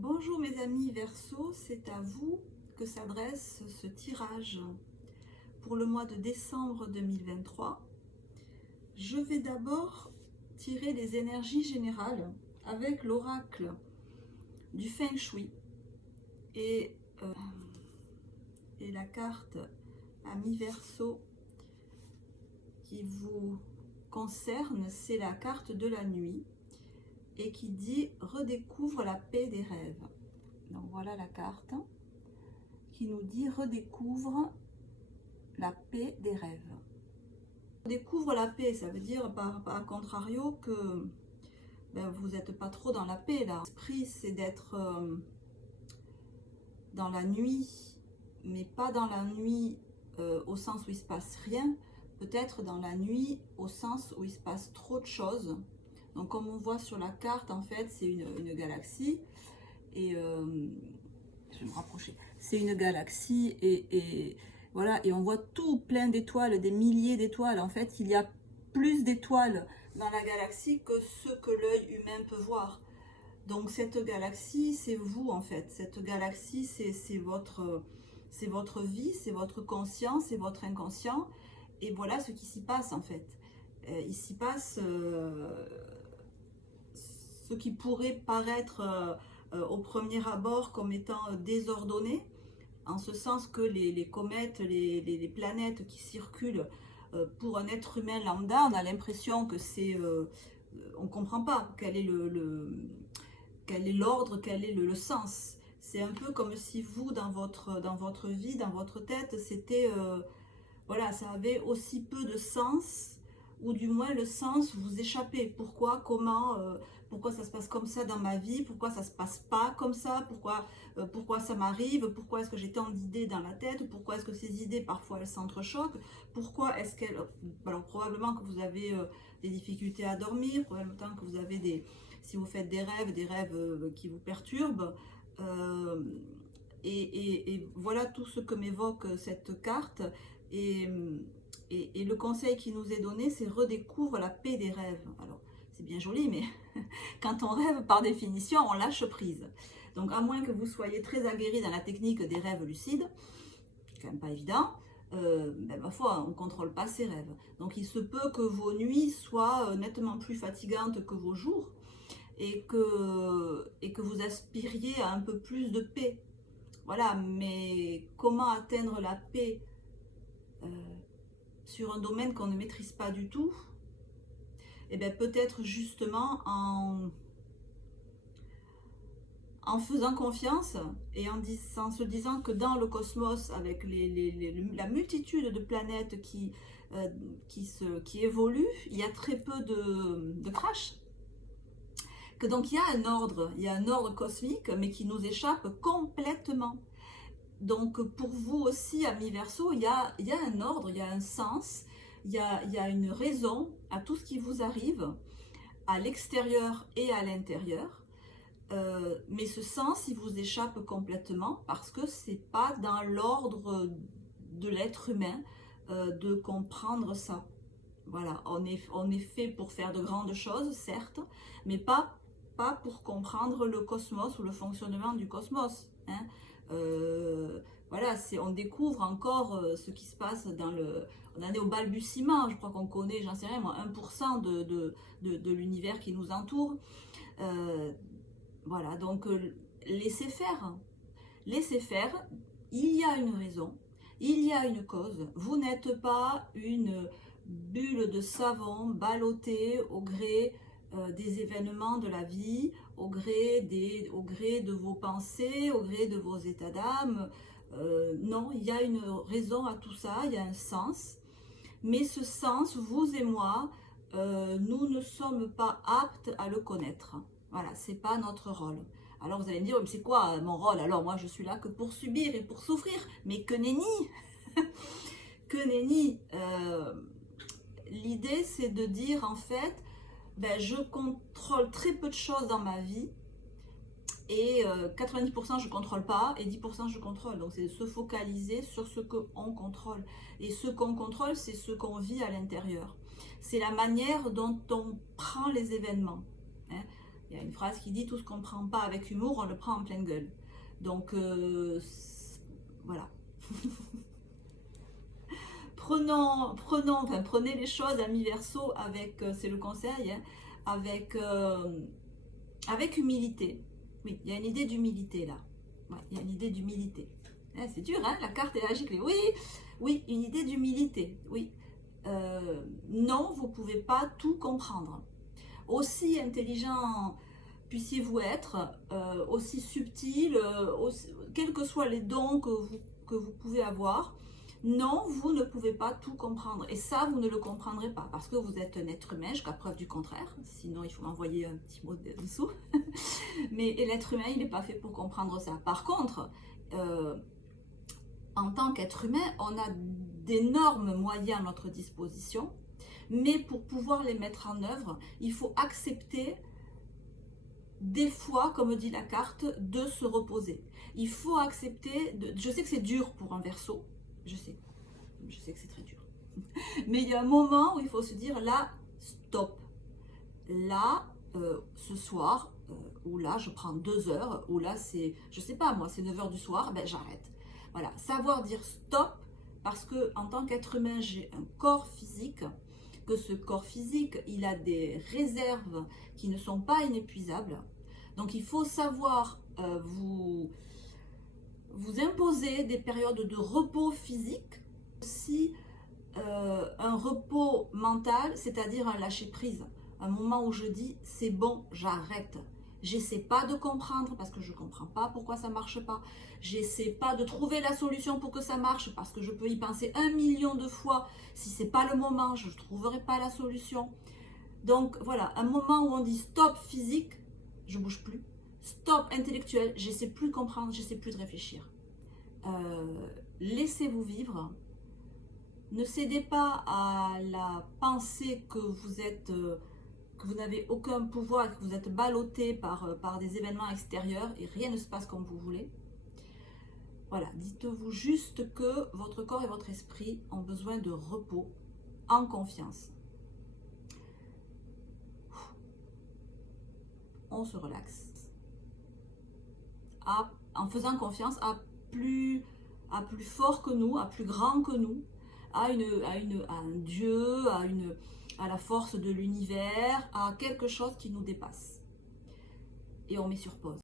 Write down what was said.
Bonjour mes amis Verseau, c'est à vous que s'adresse ce tirage pour le mois de décembre 2023. Je vais d'abord tirer les énergies générales avec l'oracle du Feng Shui et, la carte Ami Verseau qui vous concerne, c'est la carte de la nuit et qui dit redécouvre la paix des rêves. Donc voilà la carte qui nous dit redécouvre la paix des rêves. Redécouvre la paix, ça veut dire par contrario que vous n'êtes pas trop dans la paix là. L'esprit c'est d'être dans la nuit, mais pas dans la nuit au sens où il se passe rien, peut-être dans la nuit au sens où il se passe trop de choses. Donc comme on voit sur la carte, en fait, c'est une galaxie. Et je vais me rapprocher. C'est une galaxie et voilà. Et on voit tout plein d'étoiles, des milliers d'étoiles. En fait, il y a plus d'étoiles dans la galaxie que ce que l'œil humain peut voir. Donc cette galaxie, c'est vous en fait. Cette galaxie, c'est votre vie, c'est votre conscience, c'est votre inconscient. Et voilà ce qui s'y passe en fait. Il s'y passe ce qui pourrait paraître au premier abord comme étant désordonné, en ce sens que les comètes, les planètes qui circulent, pour un être humain lambda, on a l'impression que c'est... on ne comprend pas quel est quel est l'ordre, quel est le sens. C'est un peu comme si vous, dans votre vie, dans votre tête, c'était... voilà, ça avait aussi peu de sens, ou du moins le sens vous échappait. Pourquoi, comment, pourquoi ça se passe comme ça dans ma vie, pourquoi ça se passe pas comme ça, pourquoi ça m'arrive, pourquoi est-ce que j'ai tant d'idées dans la tête, pourquoi est-ce que ces idées parfois elles s'entrechoquent, pourquoi est-ce qu'elles... Alors probablement que vous avez des difficultés à dormir, probablement que vous avez si vous faites des rêves qui vous perturbent. Et voilà tout ce que m'évoque cette carte. Et le conseil qui nous est donné, c'est redécouvre la paix des rêves. Alors, c'est bien joli, mais quand on rêve, par définition, on lâche prise. Donc, à moins que vous soyez très aguerri dans la technique des rêves lucides, c'est quand même pas évident, ma foi, on ne contrôle pas ses rêves. Donc, il se peut que vos nuits soient nettement plus fatigantes que vos jours et que vous aspiriez à un peu plus de paix. Voilà, mais comment atteindre la paix sur un domaine qu'on ne maîtrise pas du tout? Et bien peut-être justement en faisant confiance et en se disant que dans le cosmos, avec la multitude de planètes qui évoluent, il y a très peu de crash. Que donc il y a un ordre cosmique, mais qui nous échappe complètement. Donc pour vous aussi, amis Verseau, il y a un ordre, il y a un sens, il y a une raison à tout ce qui vous arrive, à l'extérieur et à l'intérieur. Mais ce sens, il vous échappe complètement parce que c'est pas dans l'ordre de l'être humain de comprendre ça. Voilà, on est fait pour faire de grandes choses, certes, mais pas pour comprendre le cosmos ou le fonctionnement du cosmos. Hein. Voilà, on découvre encore ce qui se passe on en est au balbutiement, je crois qu'on connaît, j'en sais rien moi, 1% de l'univers qui nous entoure. Voilà, donc laissez faire. Laissez faire, il y a une raison, il y a une cause. Vous n'êtes pas une bulle de savon ballottée au gré des événements de la vie, au gré de vos pensées, au gré de vos états d'âme. Non, il y a une raison à tout ça, il y a un sens. Mais ce sens, vous et moi, nous ne sommes pas aptes à le connaître. Voilà, c'est pas notre rôle. Alors vous allez me dire, mais c'est quoi mon rôle? Alors moi je suis là que pour subir et pour souffrir. Mais que nenni. Que nenni. L'idée c'est de dire en fait, je contrôle très peu de choses dans ma vie et 90% je contrôle pas et 10% je contrôle. Donc c'est de se focaliser sur ce qu'on contrôle. Et ce qu'on contrôle, c'est ce qu'on vit à l'intérieur. C'est la manière dont on prend les événements. Hein. Il y a une phrase qui dit: tout ce qu'on ne prend pas avec humour, on le prend en pleine gueule. Donc, voilà. Prenez les choses à mi-verso avec, c'est le conseil, hein, avec humilité. Oui, il y a une idée d'humilité là. Ouais, il y a une idée d'humilité. C'est dur, hein, la carte est magique. Oui, oui, une idée d'humilité. Oui. Non, vous ne pouvez pas tout comprendre. Aussi intelligent puissiez-vous être, aussi subtil, quels que soient les dons que vous pouvez avoir, non, vous ne pouvez pas tout comprendre. Et ça, vous ne le comprendrez pas parce que vous êtes un être humain, jusqu'à preuve du contraire. Sinon, il faut m'envoyer un petit mot dessous. Mais l'être humain, il n'est pas fait pour comprendre ça. Par contre, en tant qu'être humain, on a d'énormes moyens à notre disposition. Mais pour pouvoir les mettre en œuvre, il faut accepter des fois, comme dit la carte, de se reposer. Il faut accepter, je sais que c'est dur pour un Verseau, je sais que c'est très dur. Mais il y a un moment où il faut se dire, là, stop. Là, ce soir, ou là, je prends 2 heures, ou là, c'est, je sais pas moi, c'est 9 heures du soir, ben j'arrête. Voilà, savoir dire stop, parce que en tant qu'être humain, j'ai un corps physique, que ce corps physique, il a des réserves qui ne sont pas inépuisables. Donc il faut savoir vous imposer des périodes de repos physique, aussi un repos mental, c'est-à-dire un lâcher-prise. Un moment où je dis c'est bon, j'arrête. J'essaie pas de comprendre parce que je comprends pas pourquoi ça marche pas. J'essaie pas de trouver la solution pour que ça marche parce que je peux y penser 1 million de fois. Si c'est pas le moment, je ne trouverai pas la solution. Donc voilà, un moment où on dit stop physique, je bouge plus. Stop intellectuel, j'essaie plus de comprendre, j'essaie plus de réfléchir. Laissez-vous vivre. Ne cédez pas à la pensée que vous êtes, que vous n'avez aucun pouvoir et que vous êtes ballotté par des événements extérieurs et rien ne se passe comme vous voulez. Voilà, dites-vous juste que votre corps et votre esprit ont besoin de repos, en confiance. On se relaxe. En faisant confiance à plus fort que nous, à plus grand que nous, à un Dieu, à la force de l'univers, à quelque chose qui nous dépasse. Et on met sur pause.